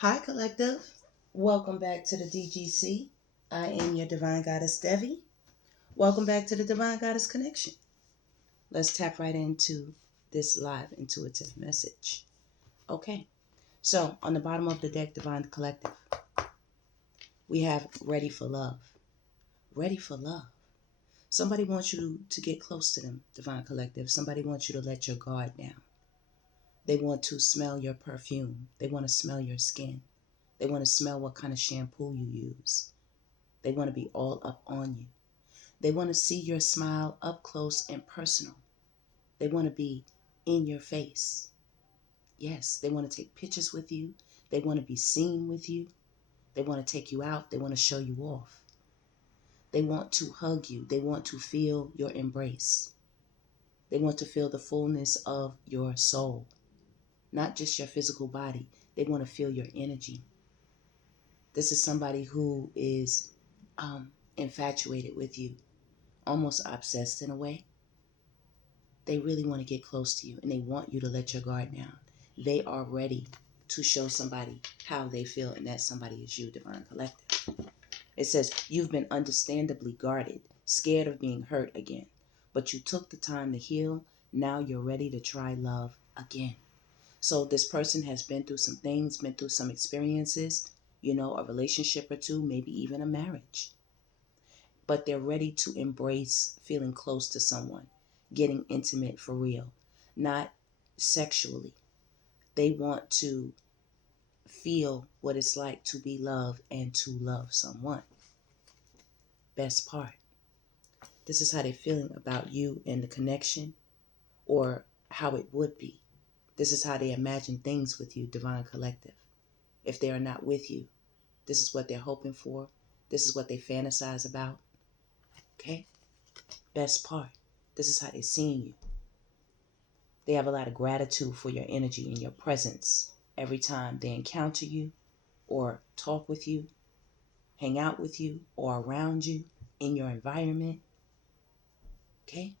Hi, Collective. Welcome back to the DGC. I am your Divine Goddess Devi. Welcome back to the Divine Goddess Connection. Let's tap right into this live intuitive message. Okay, so on the bottom of the deck, Divine Collective, we have Ready for Love. Ready for love. Somebody wants you to get close to them, Divine Collective. Somebody wants you to let your guard down. They want to smell your perfume. They want to smell your skin. They want to smell what kind of shampoo you use. They want to be all up on you. They want to see your smile up close and personal. They want to be in your face. Yes, they want to take pictures with you. They want to be seen with you. They want to take you out. They want to show you off. They want to hug you. They want to feel your embrace. They want to feel the fullness of your soul, not just your physical body. They want to feel your energy. This is somebody who is infatuated with you, almost obsessed in a way. They really want to get close to you and they want you to let your guard down. They are ready to show somebody how they feel, and that somebody is you, Divine Collective. It says, you've been understandably guarded, scared of being hurt again, but you took the time to heal. Now you're ready to try love again. So this person has been through some things, been through some experiences, a relationship or two, maybe even a marriage. But they're ready to embrace feeling close to someone, getting intimate for real, not sexually. They want to feel what it's like to be loved and to love someone. Best part. This is how they're feeling about you and the connection, or how it would be. This is how they imagine things with you, Divine Collective. If they are not with you, this is what they're hoping for. This is what they fantasize about. Okay? Best part. This is how they're seeing you. They have a lot of gratitude for your energy and your presence every time they encounter you or talk with you, hang out with you, or around you in your environment. Okay?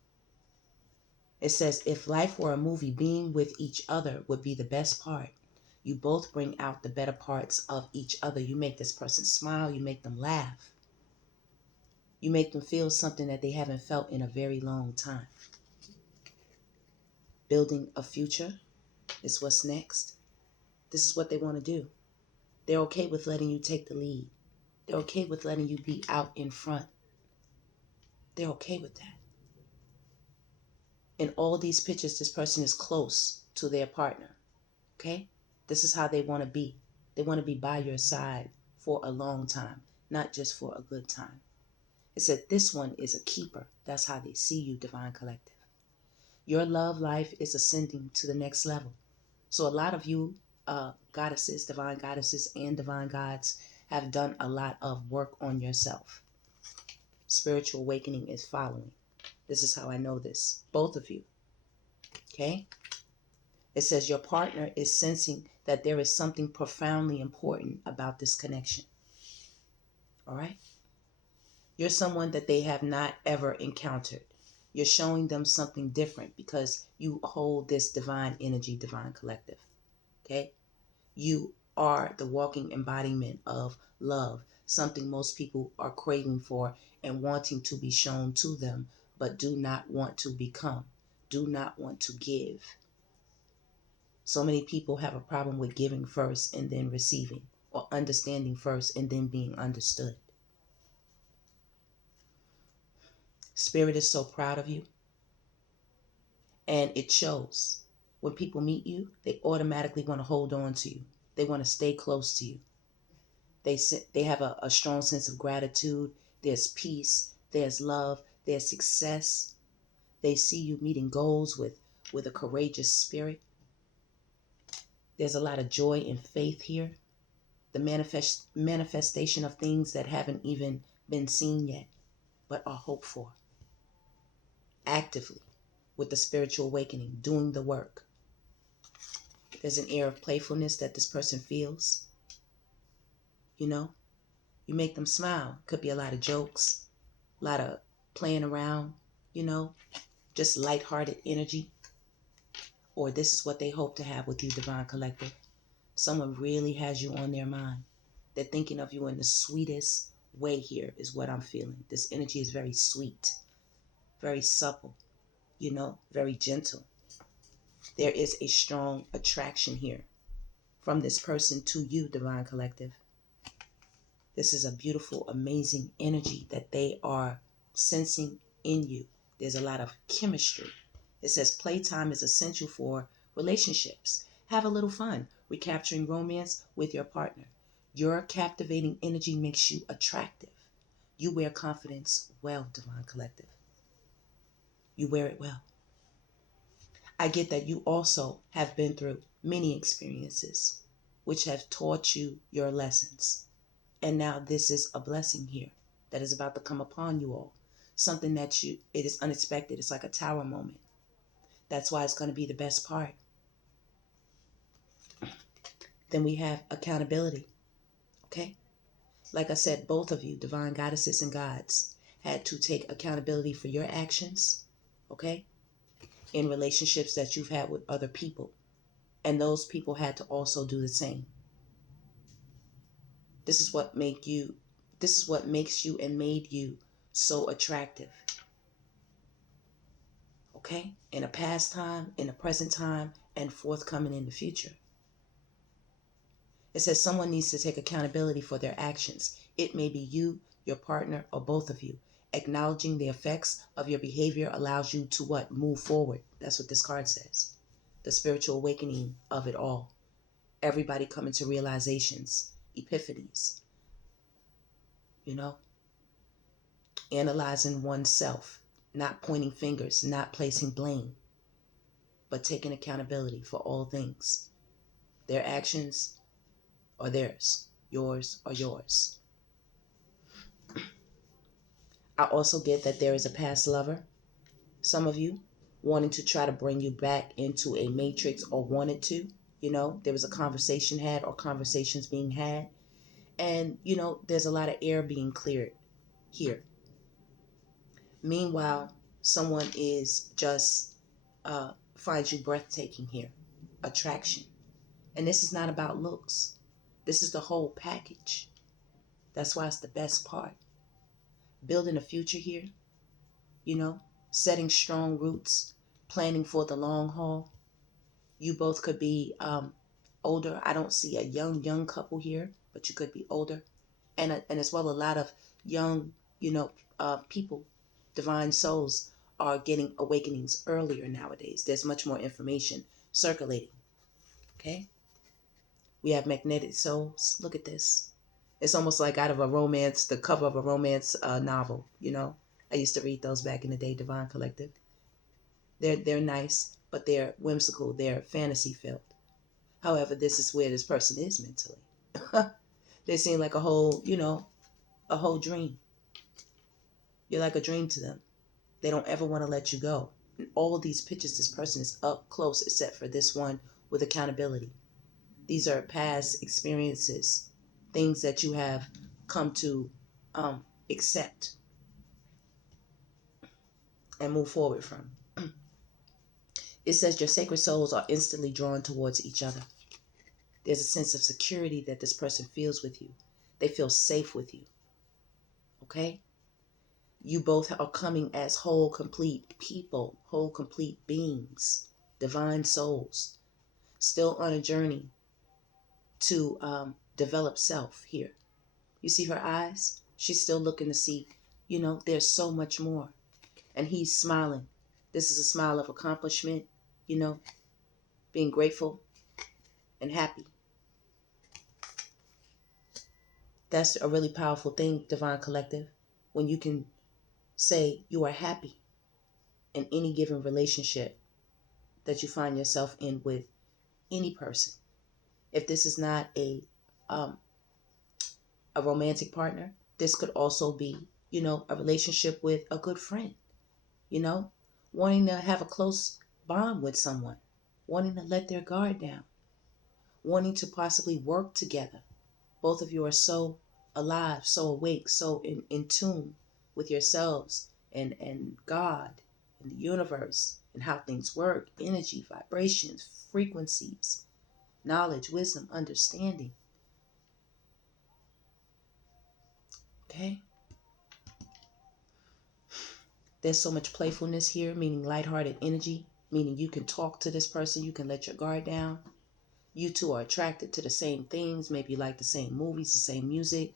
It says, if life were a movie, being with each other would be the best part. You both bring out the better parts of each other. You make this person smile. You make them laugh. You make them feel something that they haven't felt in a very long time. Building a future is what's next. This is what they want to do. They're okay with letting you take the lead. They're okay with letting you be out in front. They're okay with that. In all these pictures, this person is close to their partner. Okay? This is how they want to be. They want to be by your side for a long time, not just for a good time. It said this one is a keeper. That's how they see you, Divine Collective. Your love life is ascending to the next level. So a lot of you goddesses, and divine gods have done a lot of work on yourself. Spiritual awakening is following. This is how I know this. Both of you. Okay? It says your partner is sensing that there is something profoundly important about this connection. All right? You're someone that they have not ever encountered. You're showing them something different because you hold this divine energy, Divine Collective. Okay? You are the walking embodiment of love, something most people are craving for and wanting to be shown to them, but do not want to become, do not want to give. So many people have a problem with giving first and then receiving, or understanding first and then being understood. Spirit is so proud of you, and it shows. When people meet you, they automatically want to hold on to you. They want to stay close to you. They have a strong sense of gratitude. There's peace. There's love. There's success. They see you meeting goals with a courageous spirit. There's a lot of joy and faith here. The manifestation of things that haven't even been seen yet, but are hoped for. Actively, with the spiritual awakening, doing the work. There's an air of playfulness that this person feels. You make them smile. Could be a lot of jokes, a lot of playing around, just lighthearted energy. Or this is what they hope to have with you, Divine Collective. Someone really has you on their mind. They're thinking of you in the sweetest way here is what I'm feeling. This energy is very sweet, very supple, very gentle. There is a strong attraction here from this person to you, Divine Collective. This is a beautiful, amazing energy that they are sensing in you. There's a lot of chemistry. It says playtime is essential for relationships. Have a little fun recapturing romance with your partner. Your captivating energy makes you attractive. You wear confidence well, Divine Collective. You wear it well. I get that you also have been through many experiences which have taught you your lessons. And now this is a blessing here that is about to come upon you all. Something that it is unexpected. It's like a tower moment. That's why it's going to be the best part. Then we have accountability. Okay? Like I said, both of you, divine goddesses and gods, had to take accountability for your actions. Okay? In relationships that you've had with other people. And those people had to also do the same. This is what makes you and made you so attractive. Okay? In a past time, in a present time, and forthcoming in the future. It says someone needs to take accountability for their actions. It may be you, your partner, or both of you. Acknowledging the effects of your behavior allows you to what? Move forward. That's what this card says. The spiritual awakening of it all. Everybody coming to realizations, epiphanies. Analyzing oneself, not pointing fingers, not placing blame, but taking accountability for all things. Their actions are theirs. Yours are yours. I also get that there is a past lover. Some of you wanting to try to bring you back into a matrix or wanted to. There was a conversation had or conversations being had. And, there's a lot of air being cleared here. Meanwhile, someone is just finds you breathtaking here. Attraction. And this is not about looks. This is the whole package. That's why it's the best part. Building a future here, setting strong roots, planning for the long haul. You both could be older. I don't see a young couple here, but you could be older. And as well, a lot of young, people, divine souls are getting awakenings earlier nowadays. There's much more information circulating. Okay? We have magnetic souls. Look at this. It's almost like out of a romance, the cover of a romance novel, I used to read those back in the day, Divine Collective. They're nice, but they're whimsical. They're fantasy filled. However, this is where this person is mentally. They seem like a whole dream. You're like a dream to them. They don't ever want to let you go. In all these pictures, this person is up close, except for this one with accountability. These are past experiences, things that you have come to accept and move forward from. It says your sacred souls are instantly drawn towards each other. There's a sense of security that this person feels with you. They feel safe with you. Okay? You both are coming as whole, complete people, whole, complete beings, divine souls, still on a journey to develop self here. You see her eyes? She's still looking to see, there's so much more. And he's smiling. This is a smile of accomplishment, being grateful and happy. That's a really powerful thing, Divine Collective, when you can say you are happy in any given relationship that you find yourself in with any person. If this is not a romantic partner, this could also be, a relationship with a good friend, wanting to have a close bond with someone, wanting to let their guard down, wanting to possibly work together. Both of you are so alive, so awake, so in tune with yourselves and God and the universe and how things work, energy, vibrations, frequencies, knowledge, wisdom, understanding. Okay? There's so much playfulness here, meaning lighthearted energy, meaning you can talk to this person, you can let your guard down. You two are attracted to the same things, maybe you like the same movies, the same music,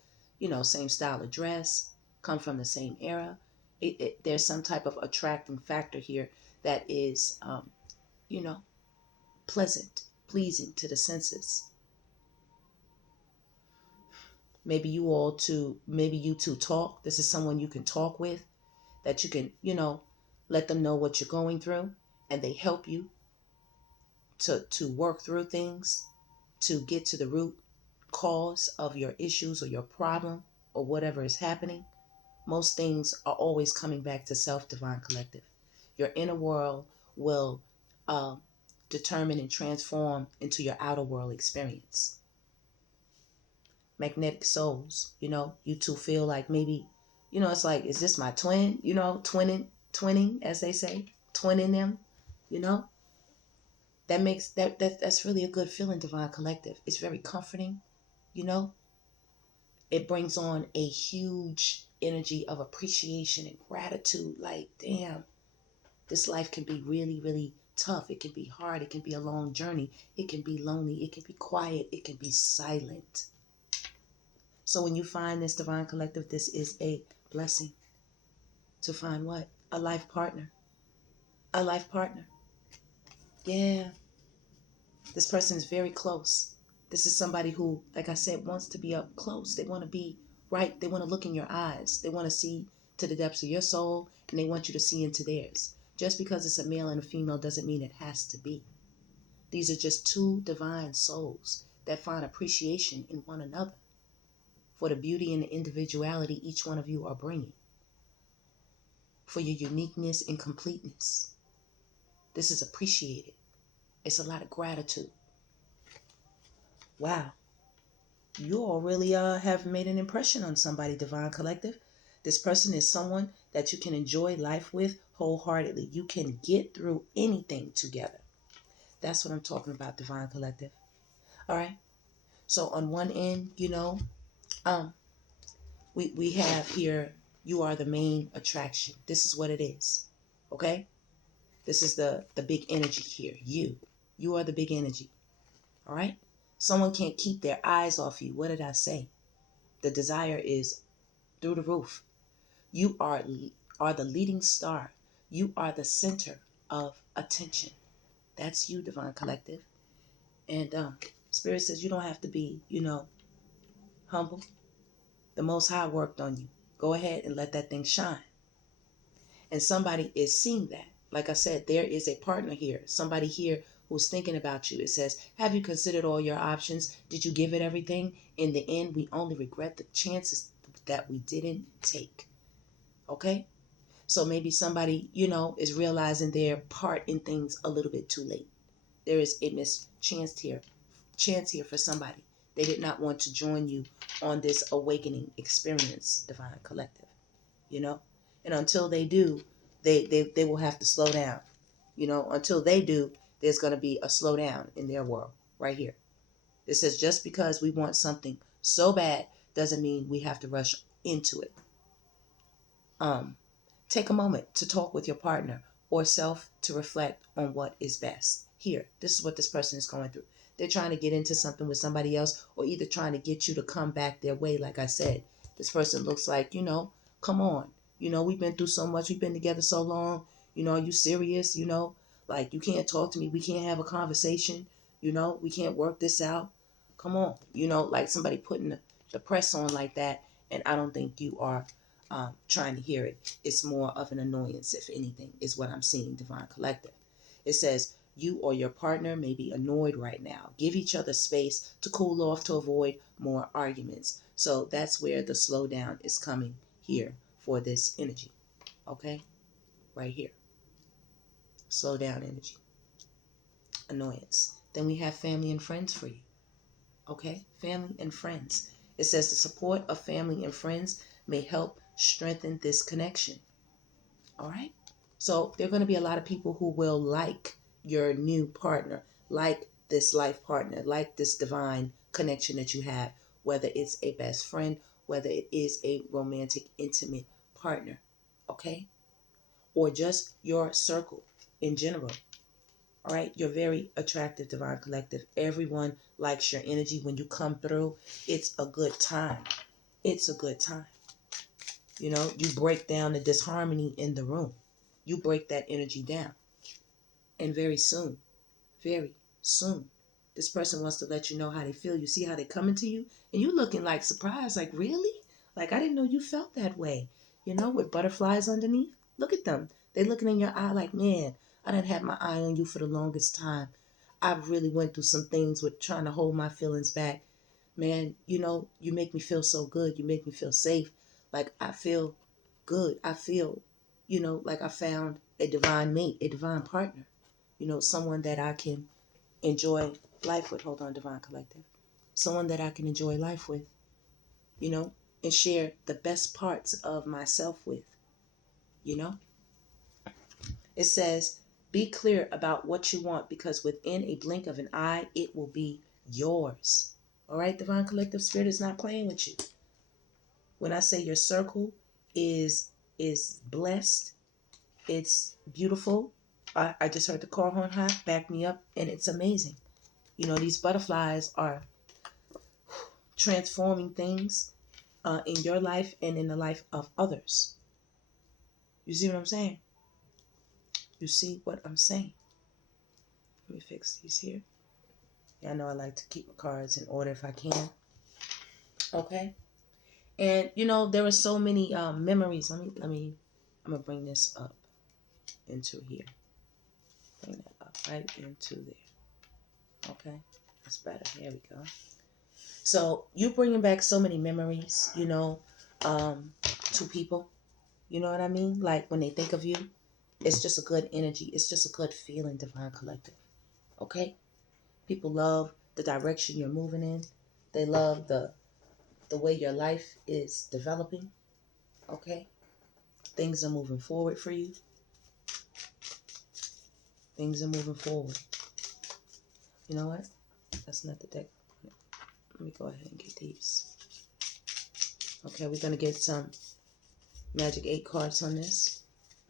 same style of dress, come from the same era. There's some type of attracting factor here that is, you know, pleasant, pleasing to the senses. Maybe you two talk. This is someone you can talk with, that you can, let them know what you're going through, and they help you to work through things, to get to the root cause of your issues or your problem or whatever is happening. Most things are always coming back to self, Divine Collective. Your inner world will uh, determine and transform into your outer world experience. Magnetic souls, you two feel like maybe, it's like, is this my twin? Twinning, as they say, twinning them, that makes that's really a good feeling, Divine Collective. It's very comforting, you know. It brings on a huge energy of appreciation and gratitude. Like, damn, this life can be really, really tough. It can be hard. It can be a long journey. It can be lonely. It can be quiet. It can be silent. So when you find this, Divine Collective, this is a blessing to find what? A life partner. A life partner. Yeah. This person is very close. This is somebody who, like I said, wants to be up close. They want to be right. They want to look in your eyes. They want to see to the depths of your soul, and they want you to see into theirs. Just because it's a male and a female doesn't mean it has to be. These are just two divine souls that find appreciation in one another for the beauty and the individuality each one of you are bringing, for your uniqueness and completeness. This is appreciated. It's a lot of gratitude. Wow. You all really have made an impression on somebody, Divine Collective. This person is someone that you can enjoy life with wholeheartedly. You can get through anything together. That's what I'm talking about, Divine Collective. All right. So on one end, we have here, you are the main attraction. This is what it is. Okay. This is the big energy here. You are the big energy. All right. Someone can't keep their eyes off you. What did I say? The desire is through the roof. You are the leading star. You are the center of attention. That's you, Divine Collective. And Spirit says you don't have to be, humble. The Most High worked on you. Go ahead and let that thing shine. And somebody is seeing that. Like I said, there is a partner here. Somebody here who's thinking about you. It says, have you considered all your options? Did you give it everything? In the end, we only regret the chances that we didn't take. Okay? So maybe somebody, is realizing their part in things a little bit too late. There is a chance here for somebody. They did not want to join you on this awakening experience, Divine Collective, And until they do, they will have to slow down. Until they do, there's going to be a slowdown in their world right here. It says just because we want something so bad doesn't mean we have to rush into it. Take a moment to talk with your partner or self to reflect on what is best. Here, this is what this person is going through. They're trying to get into something with somebody else, or either trying to get you to come back their way. Like I said, this person looks like, come on. We've been through so much. We've been together so long. Are you serious? Like you can't talk to me. We can't have a conversation. We can't work this out. Come on. Like somebody putting the press on like that. And I don't think you are trying to hear it. It's more of an annoyance, if anything, is what I'm seeing, Divine Collective. It says, you or your partner may be annoyed right now. Give each other space to cool off to avoid more arguments. So that's where the slowdown is coming here for this energy. Okay? Right here. Slow down energy. Annoyance. Then we have family and friends for you. Okay? Family and friends. It says the support of family and friends may help strengthen this connection. All right? So there are going to be a lot of people who will like your new partner, like this life partner, like this divine connection that you have, whether it's a best friend, whether it is a romantic, intimate partner, okay? Or just your circle in general. All right, you're very attractive, Divine Collective. Everyone likes your energy when you come through. It's a good time. It's a good time. You know, you break down the disharmony in the room. You break that energy down. And very soon, this person wants to let you know how they feel. You see how they coming to you? And you looking like surprised, like, really? Like, I didn't know you felt that way. You know, with butterflies underneath. Look at them. They looking in your eye like, man, I done had my eye on you for the longest time. I really went through some things with trying to hold my feelings back. Man, you know, you make me feel so good. You make me feel safe. Like, I feel good. I feel, you know, like I found a divine mate, a divine partner. You know, someone that I can enjoy life with. Hold on, Divine Collective. Someone that I can enjoy life with, you know, and share the best parts of myself with, you know. It says, be clear about what you want because within a blink of an eye, it will be yours. All right, Divine Collective, Spirit is not playing with you. When I say your circle is blessed, it's beautiful. I just heard the car horn high, back me up, and it's amazing. You know, these butterflies are transforming things in your life and in the life of others. You see what I'm saying? You see what I'm saying? Let me fix these here. Yeah, I know I like to keep my cards in order if I can. Okay. And you know, there are so many memories. I'm gonna bring this up into here. Bring that up right into there. Okay. That's better. Here we go. So you bringing back so many memories, you know, to people. You know what I mean? Like when they think of you, it's just a good energy. It's just a good feeling, Divine Collective. Okay? People love the direction you're moving in. They love the way your life is developing. Okay? Things are moving forward for you. Things are moving forward. You know what? That's not the deck. Let me go ahead and get these. Okay, we're going to get some Magic 8 cards on this.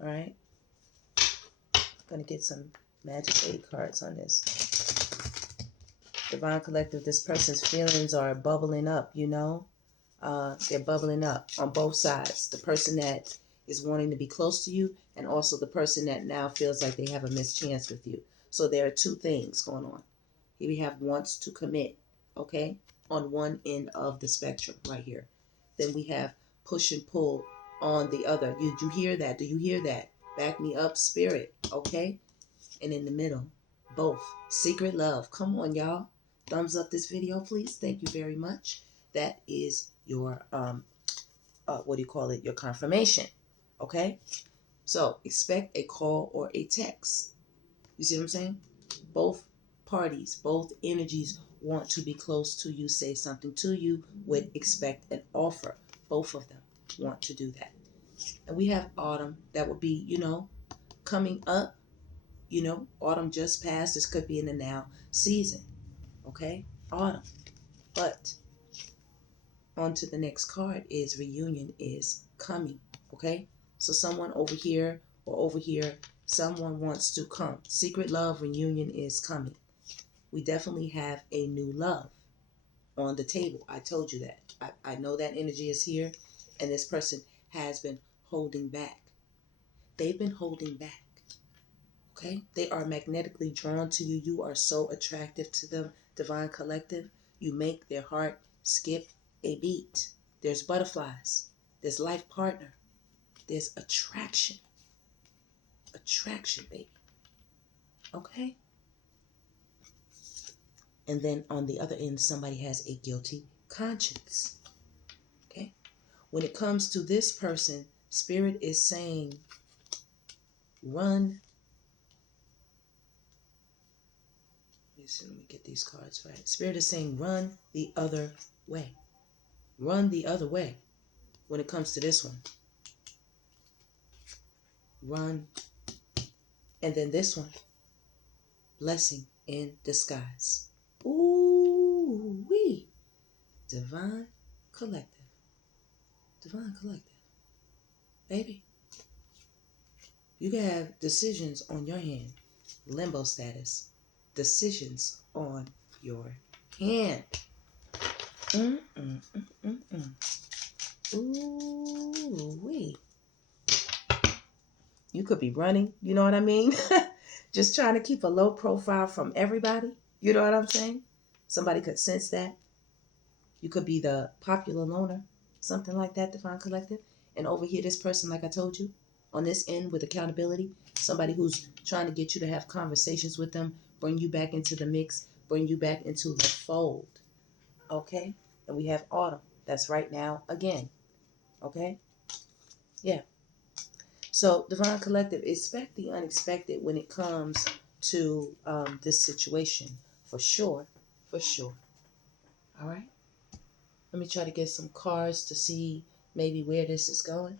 All right? Going to get some Magic 8 cards on this. Divine Collective, this person's feelings are bubbling up, you know. They're bubbling up on both sides. The person that is wanting to be close to you and also the person that now feels like they have a missed chance with you. So there are two things going on. Here we have wants to commit, okay, on one end of the spectrum right here. Then we have push and pull on the other. Do you hear that? Do you hear that? Back me up, Spirit, okay? And in the middle, both. Secret love. Come on, y'all. Thumbs up this video, please. Thank you very much. That is your, what do you call it? Your confirmation. Okay? So, expect a call or a text. You see what I'm saying? Both parties, both energies want to be close to you, say something to you, would expect an offer. Both of them want to do that. And we have autumn. That would be, you know, coming up. You know, autumn just passed. This could be in the now season. Okay? Autumn. But on to the next card is reunion is coming. Okay? So someone over here or over here, someone wants to come. Secret love reunion is coming. We definitely have a new love on the table. I told you that. I know that energy is here, and this person has been holding back. They've been holding back. Okay? They are magnetically drawn to you. You are so attractive to them, Divine Collective. You make their heart skip a beat. There's butterflies. There's life partner. There's attraction. Attraction, baby. Okay? And then on the other end, somebody has a guilty conscience. Okay? When it comes to this person, Spirit is saying, run. Let me get these cards right. Spirit is saying, run the other way. Run the other way when it comes to this one. Run. And then this one, blessing in disguise. Ooh wee. Divine collective. Divine collective. Baby, you can have decisions on your hand. Limbo status. Decisions on your hand. Ooh wee. You could be running, you know what I mean? Just trying to keep a low profile from everybody. You know what I'm saying? Somebody could sense that. You could be the popular loner, something like that, Divine Collective. And over here, this person, like I told you, on this end with accountability, somebody who's trying to get you to have conversations with them, bring you back into the mix, bring you back into the fold. Okay? And we have autumn. That's right now again. Okay? Yeah. So, Divine Collective, expect the unexpected when it comes to this situation. For sure. For sure. All right? Let me try to get some cards to see maybe where this is going.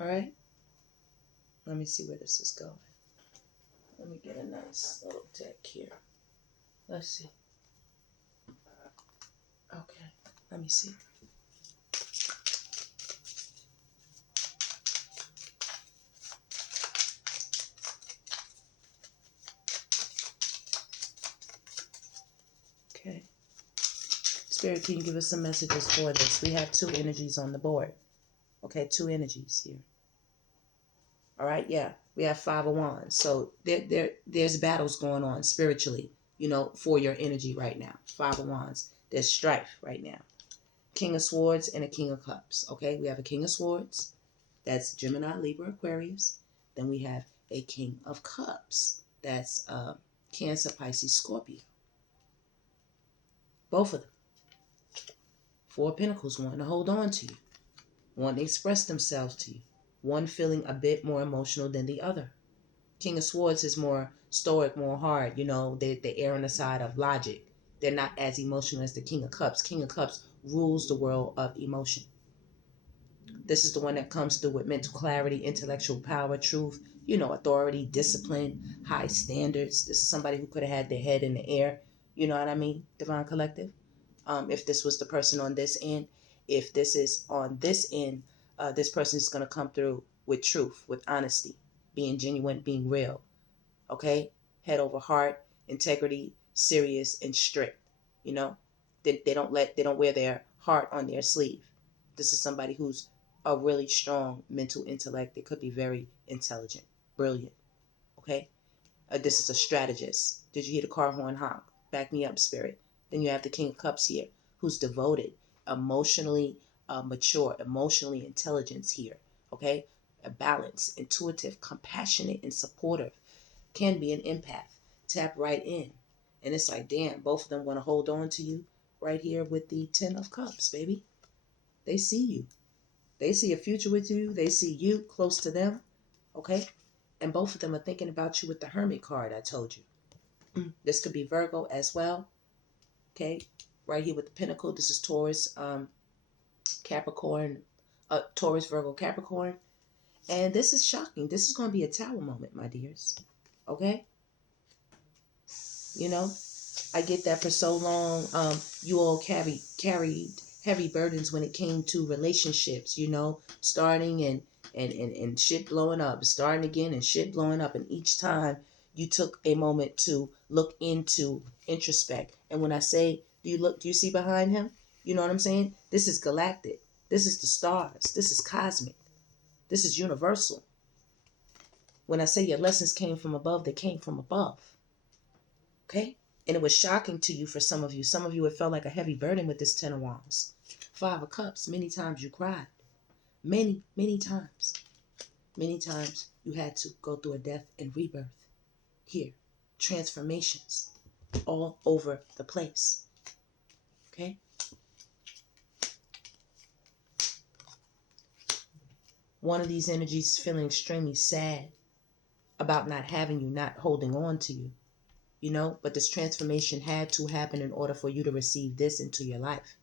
All right? Let me see where this is going. Let me get a nice little deck here. Let's see. Okay. Let me see. Okay. Spirit, can you give us some messages for this? We have two energies on the board. Okay, two energies here. All right, yeah. We have Five of Wands. So there's battles going on spiritually, for your energy right now. Five of Wands. There's strife right now. King of Swords and a King of Cups. Okay, we have a King of Swords. That's Gemini, Libra, Aquarius. Then we have a King of Cups. That's Cancer, Pisces, Scorpio. Both of them. Four of Pentacles wanting to hold on to you. Wanting to express themselves to you. One feeling a bit more emotional than the other. King of Swords is more stoic, more hard. They err on the side of logic. They're not as emotional as the King of Cups. King of Cups rules the world of emotion. This is the one that comes through with mental clarity, intellectual power, truth, authority, discipline, high standards. This is somebody who could have had their head in the air. You know what I mean? Divine Collective. If this was the person on this end, if this is on this end, this person is going to come through with truth, with honesty, being genuine, being real. Okay? Head over heart, integrity, serious and strict. They don't wear their heart on their sleeve. This is somebody who's a really strong mental intellect. They could be very intelligent, brilliant. Okay? This is a strategist. Did you hear the car horn honk? Back me up, Spirit. Then you have the King of Cups here, who's devoted, emotionally mature, emotionally intelligent here. Okay? A balanced, intuitive, compassionate, and supportive. Can be an empath. Tap right in. And it's like, damn, both of them want to hold on to you right here with the Ten of Cups, baby. They see you. They see a future with you. They see you close to them. Okay? And both of them are thinking about you with the Hermit card I told you. This could be Virgo as well. Okay? Right here with the Pentacle. This is Taurus, Capricorn, Taurus, Virgo, Capricorn. And this is shocking. This is going to be a tower moment, my dears. Okay? I get that for so long. You all carried heavy burdens when it came to relationships, starting and shit blowing up, starting again and shit blowing up. And each time you took a moment to look into introspect. And when I say, do you see behind him? You know what I'm saying? This is galactic. This is the stars. This is cosmic. This is universal. When I say your lessons came from above, they came from above. Okay? And it was shocking to you for some of you. Some of you, it felt like a heavy burden with this Ten of Wands. Five of Cups. Many times you cried. Many, many times. Many times you had to go through a death and rebirth. Here. Transformations. All over the place. Okay? One of these energies is feeling extremely sad about not having you, not holding on to you. But this transformation had to happen in order for you to receive this into your life.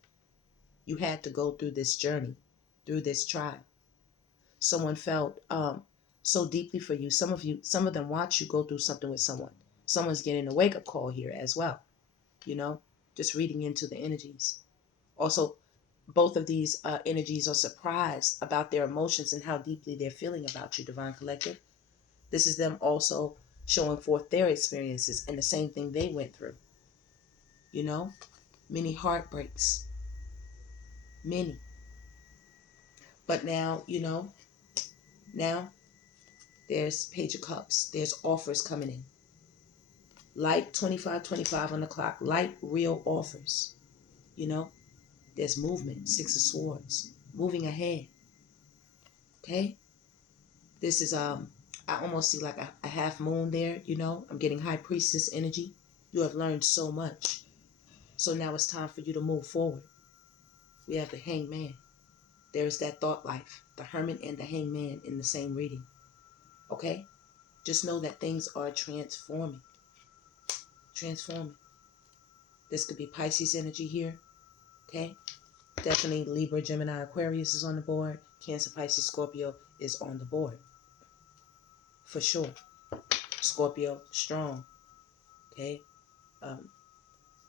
You had to go through this journey, through this trial. Someone felt so deeply for you. Some of them watch you go through something with someone. Someone's getting a wake-up call here as well, just reading into the energies. Also, both of these energies are surprised about their emotions and how deeply they're feeling about you, Divine Collective. This is them also showing forth their experiences and the same thing they went through. Many heartbreaks. Many. But now, now there's Page of Cups. There's offers coming in. Light 2525 on the clock. Light real offers. There's movement. Six of Swords. Moving ahead. Okay? This is I almost see like a half moon there, I'm getting High Priestess energy. You have learned so much. So now it's time for you to move forward. We have the Hangman. There's that thought life. The Hermit and the Hangman in the same reading. Okay? Just know that things are transforming. Transforming. This could be Pisces energy here. Okay? Definitely Libra, Gemini, Aquarius is on the board. Cancer, Pisces, Scorpio is on the board. For sure. Scorpio, strong. Okay?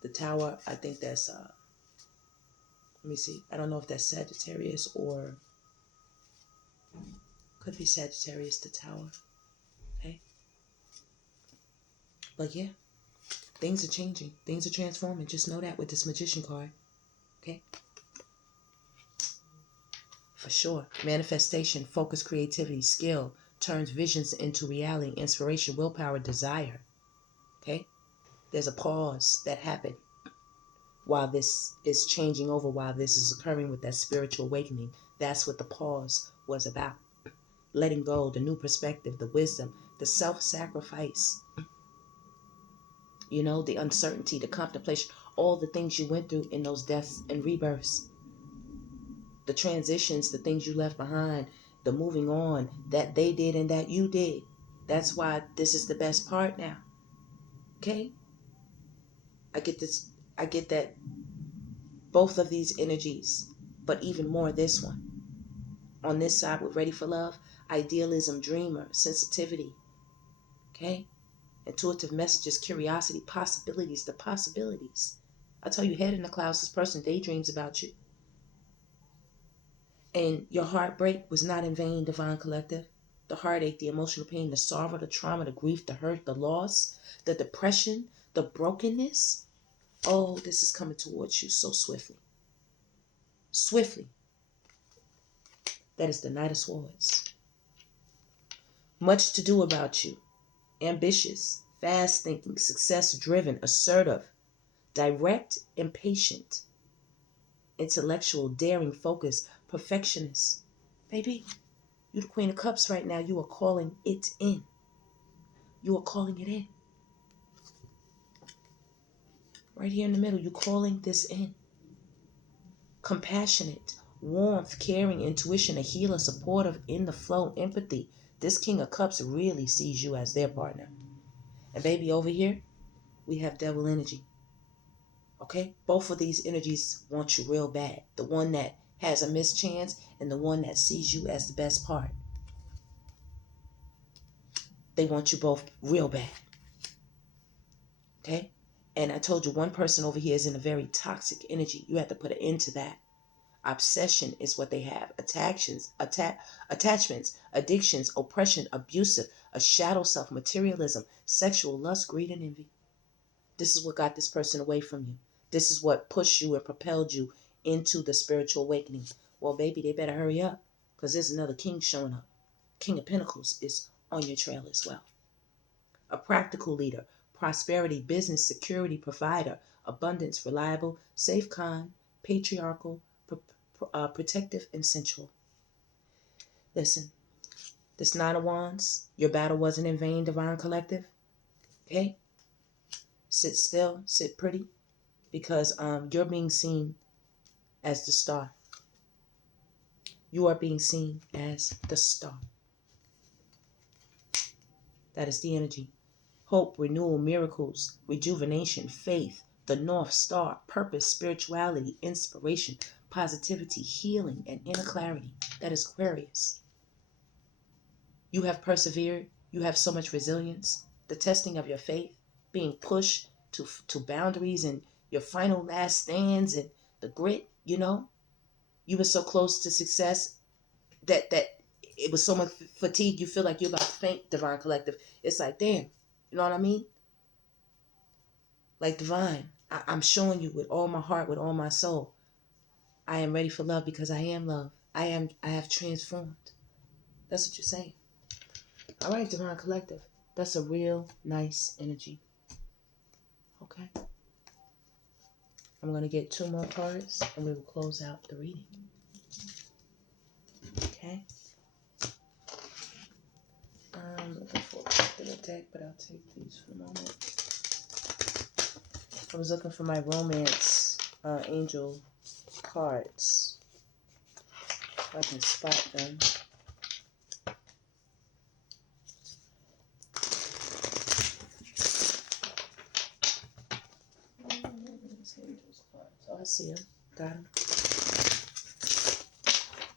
The Tower, I think that's, let me see. I don't know if that's Sagittarius or, could be Sagittarius, the Tower. Okay? But yeah, things are changing. Things are transforming. Just know that with this Magician card. Okay? For sure. Manifestation, focus, creativity, skill, turns visions into reality, inspiration, willpower, desire. Okay? There's a pause that happened while this is changing over, while this is occurring with that spiritual awakening. That's what the pause was about. Letting go, the new perspective, the wisdom, the self-sacrifice, the uncertainty, the contemplation, all the things you went through in those deaths and rebirths, the transitions, the things you left behind, the moving on that they did and that you did. That's why this is the best part now. Okay? I get that both of these energies, but even more this one. On this side, we're ready for love, idealism, dreamer, sensitivity. Okay? Intuitive messages, curiosity, possibilities, the possibilities. I tell you, head in the clouds, this person daydreams about you. And your heartbreak was not in vain, Divine Collective. The heartache, the emotional pain, the sorrow, the trauma, the grief, the hurt, the loss, the depression, the brokenness. Oh, this is coming towards you so swiftly. Swiftly. That is the Knight of Swords. Much to do about you. Ambitious, fast thinking, success driven, assertive, direct, impatient, intellectual, daring, focused, perfectionist. Baby, you're the Queen of Cups right now. You are calling it in. You are calling it in. Right here in the middle, you're calling this in. Compassionate, warmth, caring, intuition, a healer, supportive, in the flow, empathy. This King of Cups really sees you as their partner. And baby, over here, we have devil energy. Okay? Both of these energies want you real bad. The one that has a mischance and the one that sees you as the best part. They want you both real bad. Okay? And I told you one person over here is in a very toxic energy. You have to put an end to that. Obsession is what they have. Attachments, addictions, oppression, abusive, a shadow self, materialism, sexual lust, greed, and envy. This is what got this person away from you. This is what pushed you and propelled you into the spiritual awakening. Well, baby, they better hurry up because there's another king showing up. King of Pentacles is on your trail as well. A practical leader, prosperity, business, security provider, abundance, reliable, safe, kind, patriarchal, protective, and sensual. Listen, this Nine of Wands, your battle wasn't in vain, Divine Collective. Okay? Sit still, sit pretty, because you're being seen as the star. You are being seen as the star. That is the energy. Hope, renewal, miracles, rejuvenation, faith, the North Star, purpose, spirituality, inspiration, positivity, healing, and inner clarity. That is Aquarius. You have persevered. You have so much resilience. The testing of your faith. being pushed to boundaries and your final last stands and the grit, you know. You were so close to success that it was so much fatigue, you feel like you're about to faint, Divine Collective. It's like, damn, you know what I mean? Like, Divine, I'm showing you with all my heart, with all my soul, I am ready for love because I am love. I have transformed. That's what you're saying. All right, Divine Collective. That's a real nice energy. Okay. I'm going to get 2 more cards and we will close out the reading. Okay. I'm looking for a particular deck, but I'll take these for the moment. I was looking for my romance angel cards so I can spot them. Oh, I see them. Got them.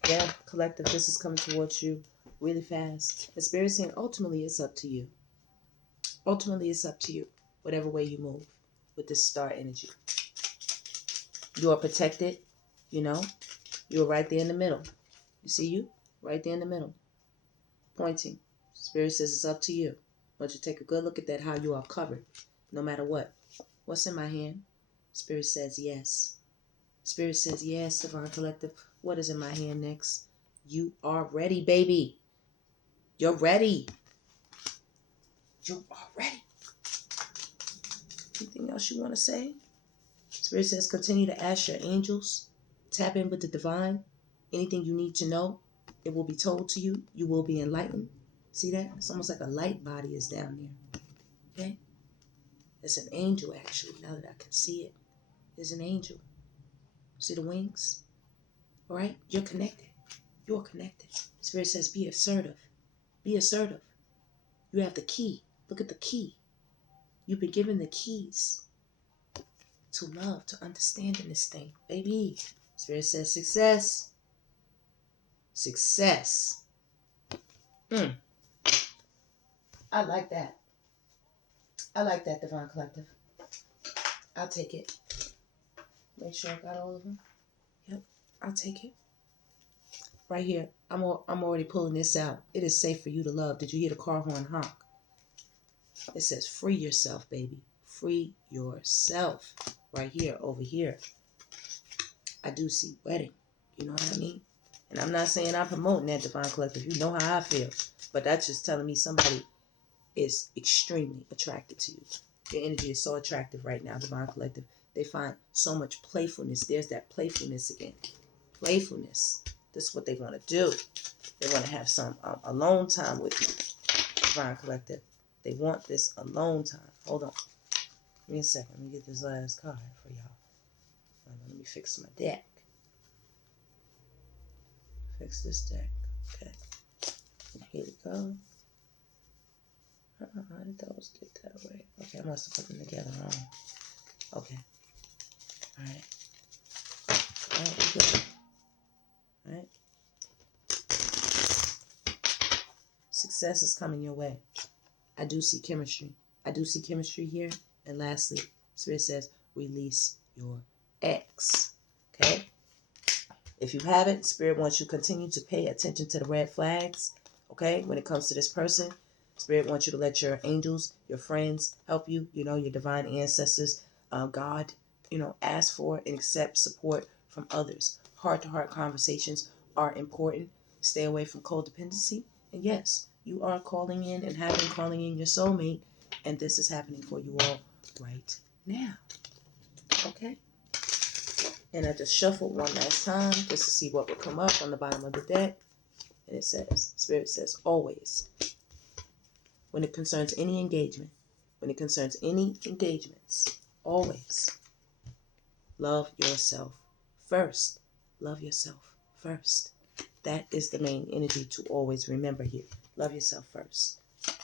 Yeah, Collective, this is coming towards you really fast. The Spirit saying, ultimately, it's up to you. Ultimately, it's up to you, whatever way you move with this star energy. You are protected, you know. You're right there in the middle. You see you? Right there in the middle. Pointing. Spirit says it's up to you. I want you to take a good look at that, how you are covered, no matter what. What's in my hand? Spirit says yes. Spirit says yes, Divine Collective. What is in my hand next? You are ready, baby. You're ready. You are ready. Anything else you want to say? Spirit says continue to ask your angels. Tap in with the divine. Anything you need to know, it will be told to you. You will be enlightened. See that? It's almost like a light body is down there. Okay? It's an angel, actually, now that I can see it. It's an angel. See the wings? All right? You're connected. You're connected. Spirit says be assertive. Be assertive. You have the key. Look at the key. You've been given the keys to love, to understanding this thing. Baby. Spirit says success. Success. I like that. I like that, Divine Collective. I'll take it. Make sure I got all of them. Yep, I'll take it. Right here, I'm already pulling this out. It is safe for you to love. Did you hear the car horn honk? It says free yourself, baby. Free yourself. Right here, over here. I do see wedding. You know what I mean? And I'm not saying I'm promoting that, Divine Collective. You know how I feel. But that's just telling me somebody is extremely attracted to you. Your energy is so attractive right now, Divine Collective. They find so much playfulness. There's that playfulness again. Playfulness. This is what they want to do. They want to have some alone time with you, Divine Collective. They want this alone time. Hold on. Give me a second. Let me get this last card for y'all. Let me fix my deck. Fix this deck. Okay. Here we go. How did those get that way? Okay, I must have put them together wrong. Okay. Alright. Alright, we're good. Alright. Success is coming your way. I do see chemistry. I do see chemistry here. And lastly, Spirit says, release your ex. Okay? If you haven't, Spirit wants you to continue to pay attention to the red flags. Okay? When it comes to this person, Spirit wants you to let your angels, your friends help you, you know, your divine ancestors, God, you know, ask for and accept support from others. Heart-to-heart conversations are important. Stay away from codependency. And yes, you are calling in and have been calling in your soulmate, and this is happening for you all right now. Okay? And I just shuffled one last time just to see what would come up on the bottom of the deck. And it says, Spirit says, always, when it concerns any engagement, when it concerns any engagements, always love yourself first. Love yourself first. That is the main energy to always remember here. Love yourself first.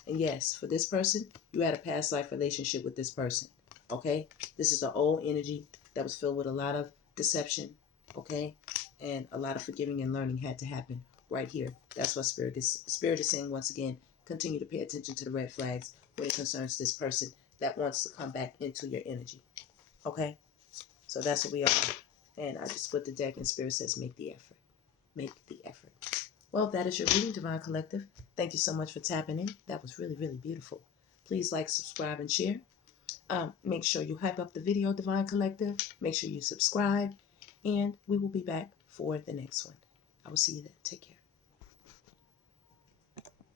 And yes, for this person, you had a past life relationship with this person. Okay? This is an old energy that was filled with a lot of deception. Okay? And a lot of forgiving and learning had to happen right here. That's what Spirit is saying once again. Continue to pay attention to the red flags when it concerns this person that wants to come back into your energy. Okay? So that's what we are. And I just put the deck and Spirit says, make the effort. Make the effort. Well, that is your reading, Divine Collective. Thank you so much for tapping in. That was really, really beautiful. Please like, subscribe, and share. Make sure you hype up the video, Divine Collective. Make sure you subscribe. And we will be back for the next one. I will see you then. Take care.